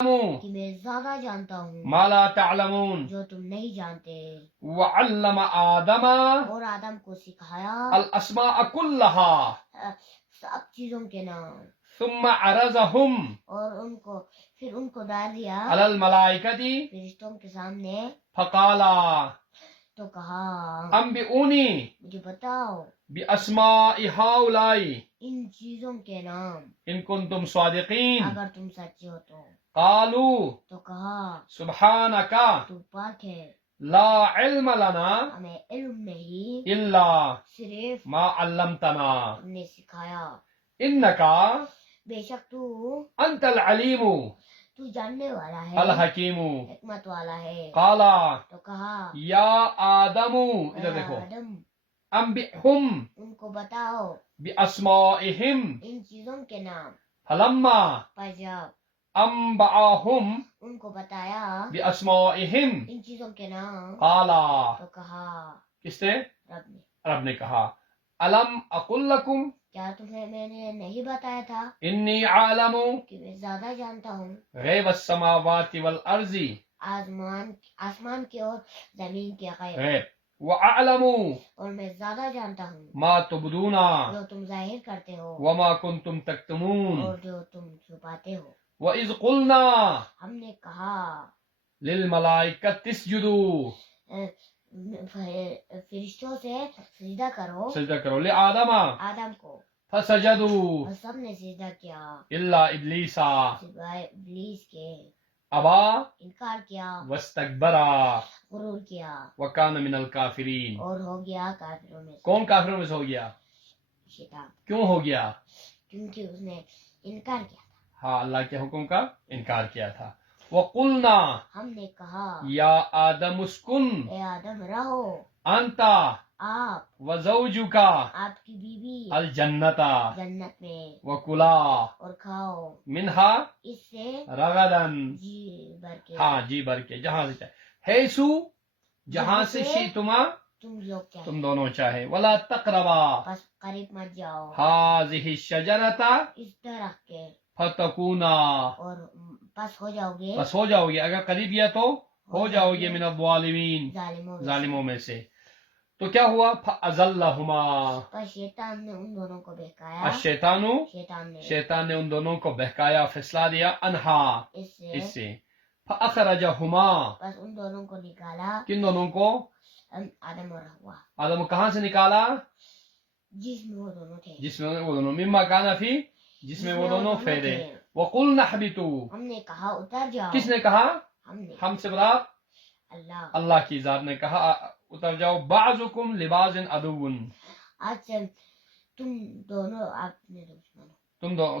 کہ میں زیادہ جانتا ہوں ما لا تعلمون جو تم نہیں جانتے. وعلم آدم اور آدم کو سکھایا الاسماء كلها سب چیزوں کے نام، ثم عرضهم اور پھر ان کو ڈال دیا على الملائكة فرشتوں کے سامنے. فقال تو کہا انبئوني مجھے بتاؤ بأسماء هؤلاء ان چیزوں کے نام إن كنتم صادقين. اگر تم سچے ہو تو. قالوا تو کہا سبحانك تو پاک ہے، لا علم لنا ہمیں علم نہیں إلا صرف ما علمتنا تم نے سکھایا. إنك بے شک تو أنت العليم جاننے والا ہے، الحكيم. حکمت والا ہے. قال تو کہا یا آدم اے ادھر دیکھو آدم انبئہم ان کو بتاؤ باسمائہم ان چیزوں کے نام. فلما پر جب انبعاہم ان کو بتایا باسمائہم ان چیزوں کے نام قال تو کہا کس نے؟ رب نے رب نے کہا الم اقل لکم کیا تمہیں میں نے نہیں بتایا تھا انی عالم کہ میں زیادہ جانتا ہوں غیب السماوات والارض آسمان کے اور زمین کے غیب، غیب واعلم اور میں زیادہ جانتا ہوں ما تبدون جو تم ظاہر کرتے ہو وما کنتم تکتمون. اور جو تم چھپاتے ہو. وَإِذْ قُلْنَا ہم نے کہا لِلْمَلَائِكَةِ اسْجُدُوا فرشتوں سے سجدہ کرو سجدہ کرو لِآدَمَ آدم کو، فَسَجَدُوا اور سب نے سجدہ کیا إِلَّا إِبْلِيسَ سوائے ابلیس کے. أَبَى انکار کیا، وَاسْتَكْبَرَ غرور کیا، وَكَانَ مِنَ الْكَافِرِينَ. اور ہو گیا کافروں میں سے. کون کافروں میں سے ہو گیا؟ شیطان، کیوں ہو گیا؟ کیونکہ اس نے انکار کیا تھا. ہاں اللہ کے حکم کا انکار کیا تھا. وَقُلْنَا ہم نے کہا يَا آدَمُ اسْكُنْ اے آدم رہو أَنْتَ آپ وَزَوْجُكَ آپ کی بیوی الْجَنَّةَ جنت میں، وَكُلَا اور کھاؤ مِنْهَا اس سے رَغَدًا جی بھر کے، ہاں جی بھر کے جہاں سے چاہے حیثو جہاں سے شئتما تم لوگ چاہے، تم دونوں چاہے ولا تقربا بس قریب مت جاؤ هذه الشجرة اس درخت کے، فتكونا اور پس ہو جاؤ گے بس ہو جاؤ گے اگر قریب گیا تو ہو جاؤ گے من الظالمین ظالموں میں سے. تو کیا ہوا فأزلہما پر شیطان نے ان دونوں کو بہکایا، الشیطان شیطان نے ان دونوں کو بہکایا پھسلا دیا انہا اس اس سے فأخرجہما بس ان دونوں کو نکالا، کن دونوں کو؟ آدم اور حوا، آدم کہاں سے نکالا؟ جس میں وہ دونوں تھے، جس میں وہ دونوں مما کانا فی جس میں وہ دونوں پھیلے. وقلنا اهبطوا ہم نے کہا اتر جاؤ، کس نے کہا؟ ہم نے، ہم سے بلا اللہ، اللہ کی ذات نے کہا اتر جاؤ. بعضکم لبعض عدو آج سے تم دونوں اپنے دشمن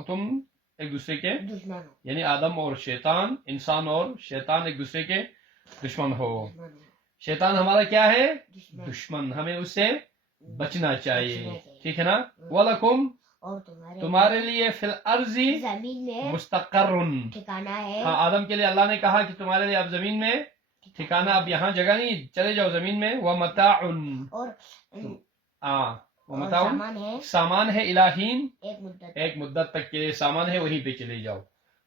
تم ایک دوسرے کے ہو، دشمن ہو، یعنی آدم اور شیطان انسان اور شیطان ایک دوسرے کے دشمن ہو. شیطان ہمارا کیا ہے؟ دشمن. ہمیں اس سے بچنا چاہیے، ٹھیک ہے نا. وَلَكُمْ اور تمہارے لیے فی الارض زمین میں مستقر. ٹھکانا ہے. ہاں آدم کے لیے اللہ نے کہا کہ تمہارے لیے اب زمین میں ٹھکانا، اب یہاں جگہ نہیں، چلے جاؤ زمین میں. وَمَتَاعٌ اور وَمَتَاعٌ سامان ہے، سامان ہے الہین ایک مدت تک کے لیے سامان ہے، وہیں پہ چلے جاؤ.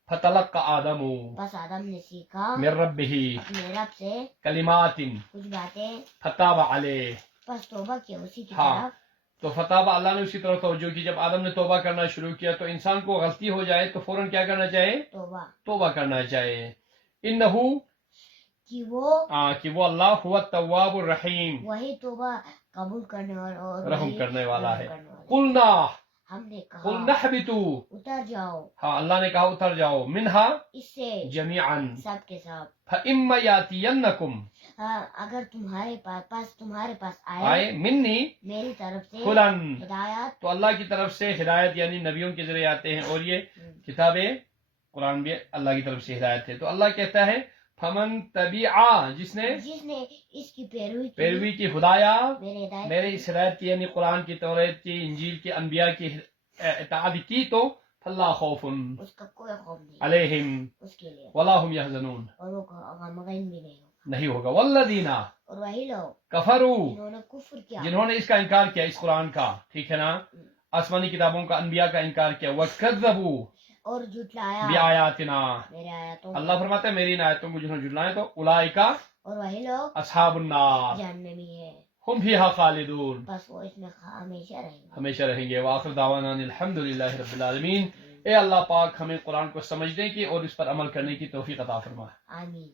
فَتَلَقَّى آدَمُ بس آدم نے سیکھا مِن رَبِّهِ اپنے رب سے کلمات کچھ باتیں، فَتَابَ عَلَيْهِ. بس توبہ کیا اسی کی ہاں طرف. تو فتح اللہ نے اسی طرح توجہ کی. جب آدم نے توبہ کرنا شروع کیا تو انسان کو غلطی ہو جائے تو فوراً کیا کرنا چاہیے؟ توبہ کرنا چاہیے. انہو کہ وہ اللہ هو التواب الرحیم وہی توبہ قبول کرنے والا اور رحم کرنے والا ہے. قلنا ہم نے کہا قلنا اهبطوا اتر جاؤ، ہاں اللہ نے کہا اتر جاؤ. منہا اس سے جمیعا سب کے ساتھ. فإما یاتینکم اگر تمہارے پاس آئے منی میری طرف سے ہدن ہدایت، تو اللہ کی طرف سے ہدایت یعنی نبیوں کے ذریعے آتے ہیں، اور یہ کتابیں قرآن بھی اللہ کی طرف سے ہدایت ہے. تو اللہ کہتا ہے فمن تبعا جس نے اس کی پیروی کی ہدایا میرے اس ہدایت کی یعنی قرآن کی، توریت کی، انجیل کی، انبیاء کی اطاعت کی تو فلا خوف اس کا کوئی خوف نہیں علیہم اس کے لیے، ولا هم يحزنون اور وہ غمگین بھی نہیں ہوگا. والذین اور وہی لوگ کفروا جنہوں نے کفر کیا، جنہوں نے اس کا انکار کیا، اس قرآن کا، ٹھیک ہے نا، آسمانی کتابوں کا، انبیاء کا انکار کیا. وکذبوا اور جھٹلایا بآیاتنا، میرے آیاتوں اللہ فرماتا ہے میری ان آیتوں کو جنہوں نے جھٹلایا تو اولئکا اور وہی لوگ اصحاب النار جہنمی ہے، ہم فیہا خالدون، بس وہ اس میں ہمیشہ رہیں گے. ہمیشہ رہیں گے. وآخر دعوانا ان الحمدللہ رب العالمین. اے اللہ پاک ہمیں قرآن کو سمجھنے کی اور اس پر عمل کرنے کی توفیق عطا فرما. آمین.